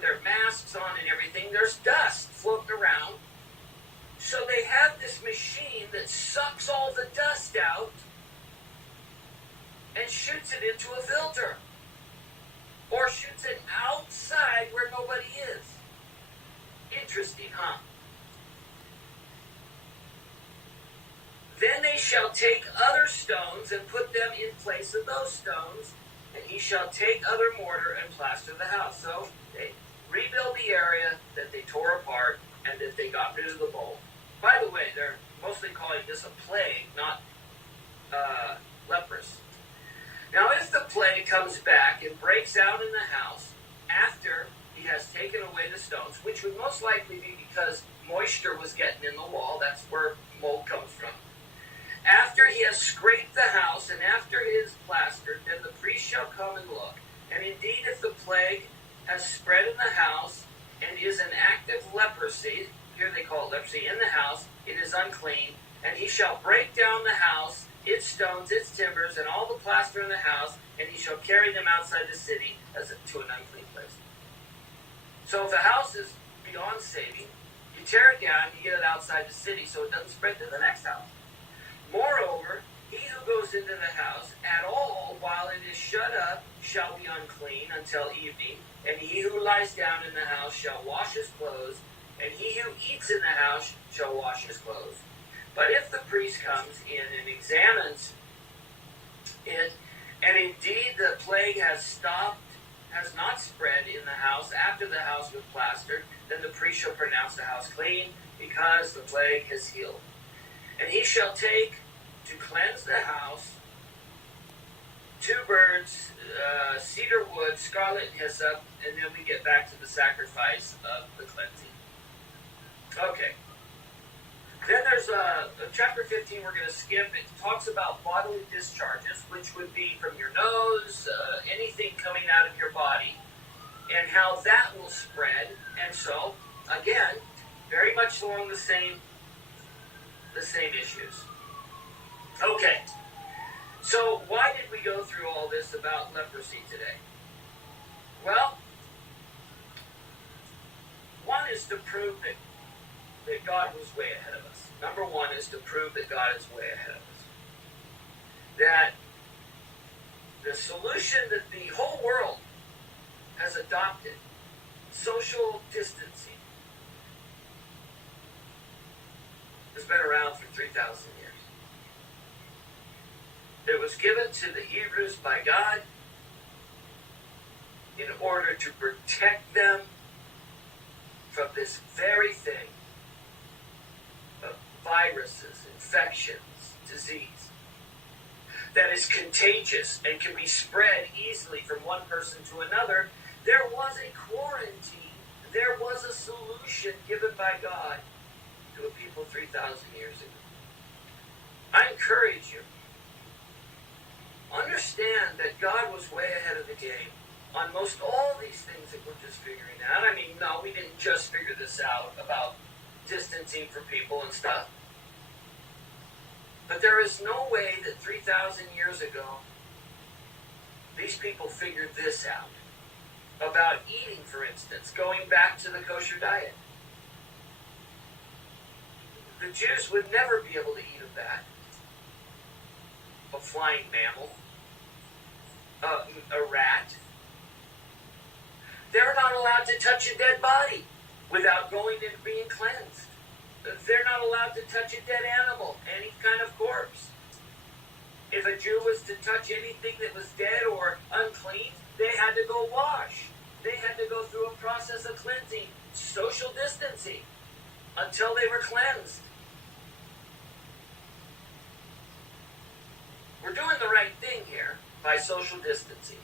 with their masks on and everything, there's dust floating around. So they have this machine that sucks all the dust out and shoots it into a filter. Or shoots it outside where nobody is. Interesting, huh? Then they shall take other stones and put them in place of those stones, and he shall take other mortar and plaster the house. So they rebuild the area that they tore apart and that they got rid of the mold. By the way, they're mostly calling this a plague, not leprosy. Now, if the plague comes back and breaks out in the house after he has taken away the stones, which would most likely be because moisture was getting in the wall, that's where mold comes from. After he has scraped the house and after it is plastered, then the priest shall come and look. And indeed, if the plague has spread in the house and is an active leprosy, here they call it leprosy, in the house, it is unclean, and he shall break down the house, its stones, its timbers, and all the plaster in the house, and he shall carry them outside the city to an unclean place. So if a house is beyond saving, you tear it down, you get it outside the city so it doesn't spread to the next house. Moreover, he who goes into the house at all while it is shut up shall be unclean until evening, and he who lies down in the house shall wash his clothes, and he who eats in the house shall wash his clothes. But if the priest comes in and examines it, and indeed the plague has not spread in the house after the house was plastered, then the priest shall pronounce the house clean, because the plague has healed. And he shall take to cleanse the house 2 birds, cedar wood, scarlet and hyssop, and then we get back to the sacrifice of the cleansing. Okay. Then there's chapter 15 we're going to skip. It talks about bodily discharges, which would be from your nose, anything coming out of your body, and how that will spread. And so, again, very much along the same issues. Okay. So why did we go through all this about leprosy today? Well, one is to prove that God was way ahead of us. Number one is to prove that God is way ahead of us. That the solution that the whole world has adopted, social distancing, has been around for 3,000 years. It was given to the Hebrews by God in order to protect them from this very thing of viruses, infections, disease that is contagious and can be spread easily from one person to another. There was a quarantine. There was a solution given by God to a people 3,000 years ago. I encourage you, understand that God was way ahead of the game on most all these things that we're just figuring out. I mean, no, we didn't just figure this out about distancing for people and stuff. But there is no way that 3,000 years ago, these people figured this out. About eating, for instance, going back to the kosher diet. The Jews would never be able to eat a bat, a flying mammal, a rat. They're not allowed to touch a dead body without going and being cleansed. They're not allowed to touch a dead animal, any kind of corpse. If a Jew was to touch anything that was dead or unclean, they had to go wash. They had to go through a process of cleansing, social distancing, until they were cleansed. We're doing the right thing here by social distancing.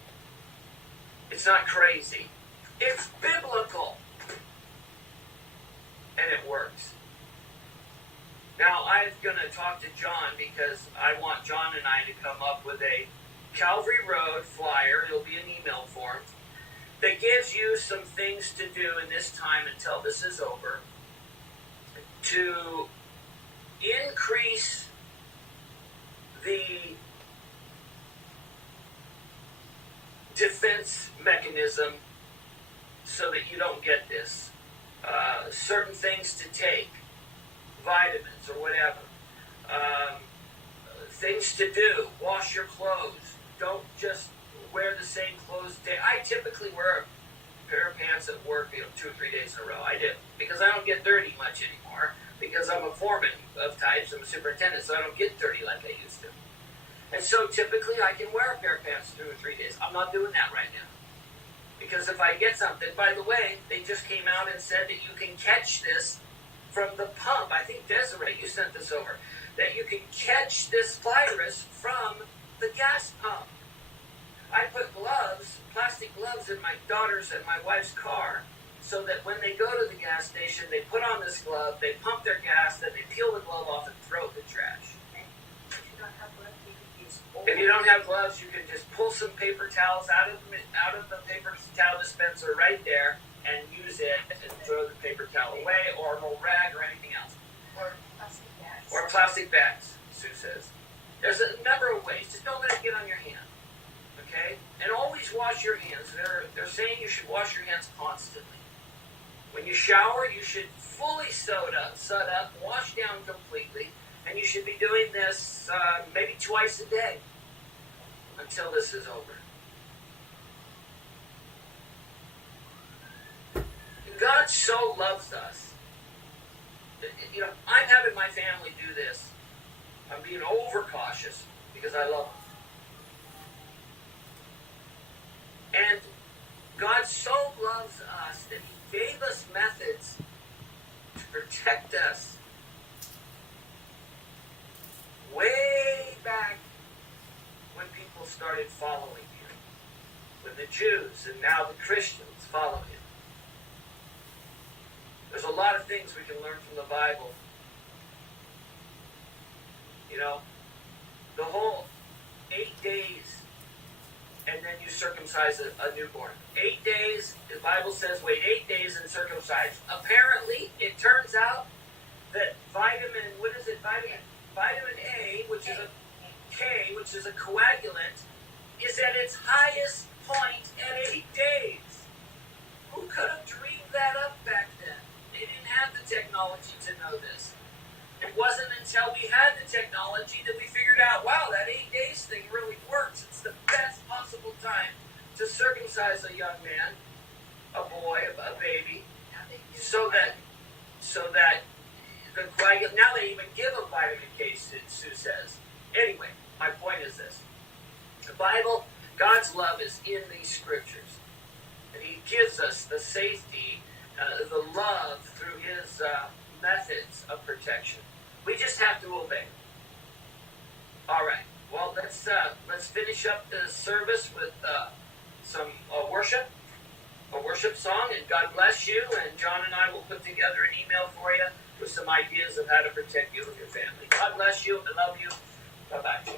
It's not crazy. It's biblical. And it works. Now, I'm going to talk to John because I want John and I to come up with a CalvaryRoad flyer. It'll be an email form that gives you some things to do in this time until this is over to increase the defense mechanism so that you don't get this. Certain things to take, vitamins or whatever. Things to do, wash your clothes. Don't just wear the same clothes day. I typically wear a pair of pants at work, 2 or 3 days in a row. I do, because I don't get dirty much anymore, because I'm a foreman of types, I'm a superintendent, so I don't get dirty like I used to. And so typically I can wear a pair of pants 2 or 3 days. I'm not doing that right now. Because if I get something, by the way, they just came out and said that you can catch this from the pump. I think Desiree, you sent this over. That you can catch this virus from the gas pump. I put gloves, plastic gloves in my daughter's and my wife's car, so that when they go to the gas station, they put on this glove, they pump their gas, then they peel the glove off and throw it in the trash. If you don't have gloves, you can just pull some paper towels out of the paper towel dispenser right there and use it and throw the paper towel away, or an old rag or anything else. Or plastic bags, Sue says. There's a number of ways. Just don't let it get on your hand. Okay? And always wash your hands. They're saying you should wash your hands constantly. When you shower, you should fully sud up, wash down completely, and you should be doing this maybe twice a day until this is over. God so loves us. I'm having my family do this. I'm being overcautious because I love them. And God so loves us that He gave us methods to protect us. Way back when people started following Him. When the Jews and now the Christians follow Him. There's a lot of things we can learn from the Bible. The whole 8 days, and then you circumcise a newborn. 8 days, the Bible says wait 8 days and circumcise. Apparently, it turns out that vitamin A, which is a K, which is a coagulant, is at its highest point at 8 days. Who could have dreamed that up back then? They didn't have the technology to know this. It wasn't until we had the technology that we figured out, wow, that 8 days thing really works. It's the best possible time to circumcise a young man, a boy, a baby, so that the coagulant, now they even give a vitamin K, Sue says. Anyway, my point is this. The Bible, God's love is in these scriptures. And He gives us the safety, the love through His methods of protection. We just have to obey. All right. Well, let's finish up the service with some worship, a worship song, and God bless you. And John and I will put together an email for you with some ideas of how to protect you and your family. God bless you. I love you. Bye-bye.